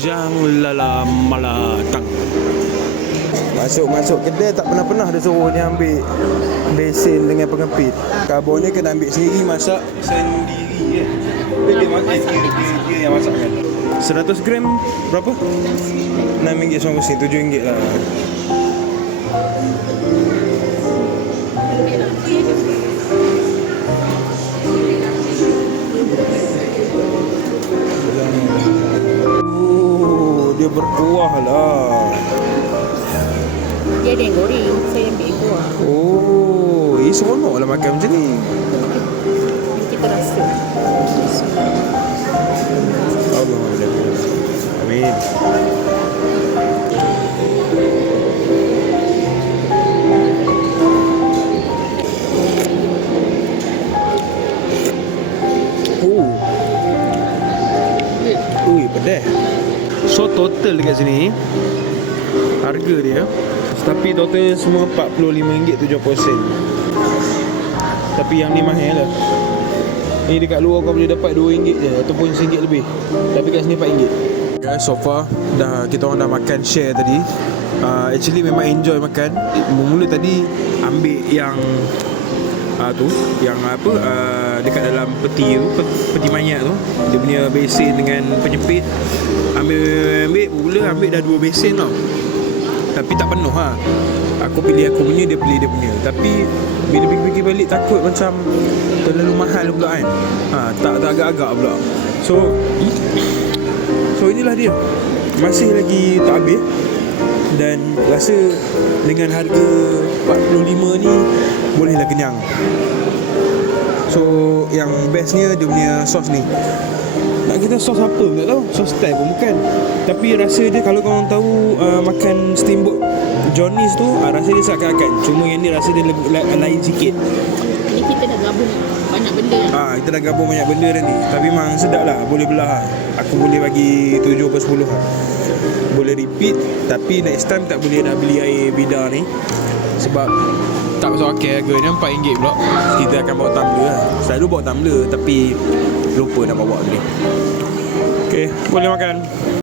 Janganlah malatang. Masuk kedai tak pernah dia suruh dia ambil besen dengan pengepit. Karbonnya kena ambil sendiri, masak sendiri dia makan dia yang masak kan. 100 gram berapa? RM6.90, RM7 lah. Dia berkuah lah. Dia ada yang goreng, saya ambil kuah. Oh, seronok lah makan macam ni. Kita rasa. Alhamdulillah. Amin. Ui, pedas. So total dekat sini harga dia, tapi total semua RM45.70. Tapi yang ni mahal lah. Ni dekat luar kau boleh dapat RM2 je ataupun RM1 lebih. Tapi kat sini RM4. Guys, so far kita orang dah makan share tadi. Actually memang enjoy makan. Mula tadi ambil yang dekat dalam peti tu, peti mayat tu. Dia punya besen dengan penyepit. Mula ambil dah 2 besen tau. Tapi tak penuh ha. Aku pilih aku punya, dia pilih dia punya. Tapi bila fikir-fikir balik takut macam terlalu mahal pula kan. Tak agak-agak pula. So inilah dia. Masih lagi tak habis. Dan rasa dengan harga 45 ni bolehlah kenyang. So yang bestnya dia punya sos ni. Nak kata sos apa pun tak tahu. Sos Thai pun bukan. Tapi rasa dia, kalau korang tahu makan steamboat Johnny's tu, rasa dia seakan-akan. Cuma yang ni rasa dia lain sikit. Ni kita dah gabung banyak benda lah. Kita dah gabung banyak benda dah ni. Tapi memang sedap lah. Boleh belah lah. Aku boleh bagi 7 atau 10 lah. Boleh repeat. Tapi next time tak boleh dah beli air bidar ni. Sebab tak masuk akal harga ni RM4 pula. Kita akan bawa tumbler lah. Selalu bawa tumbler, tapi lupa nak bawa tadi. Okay, boleh makan.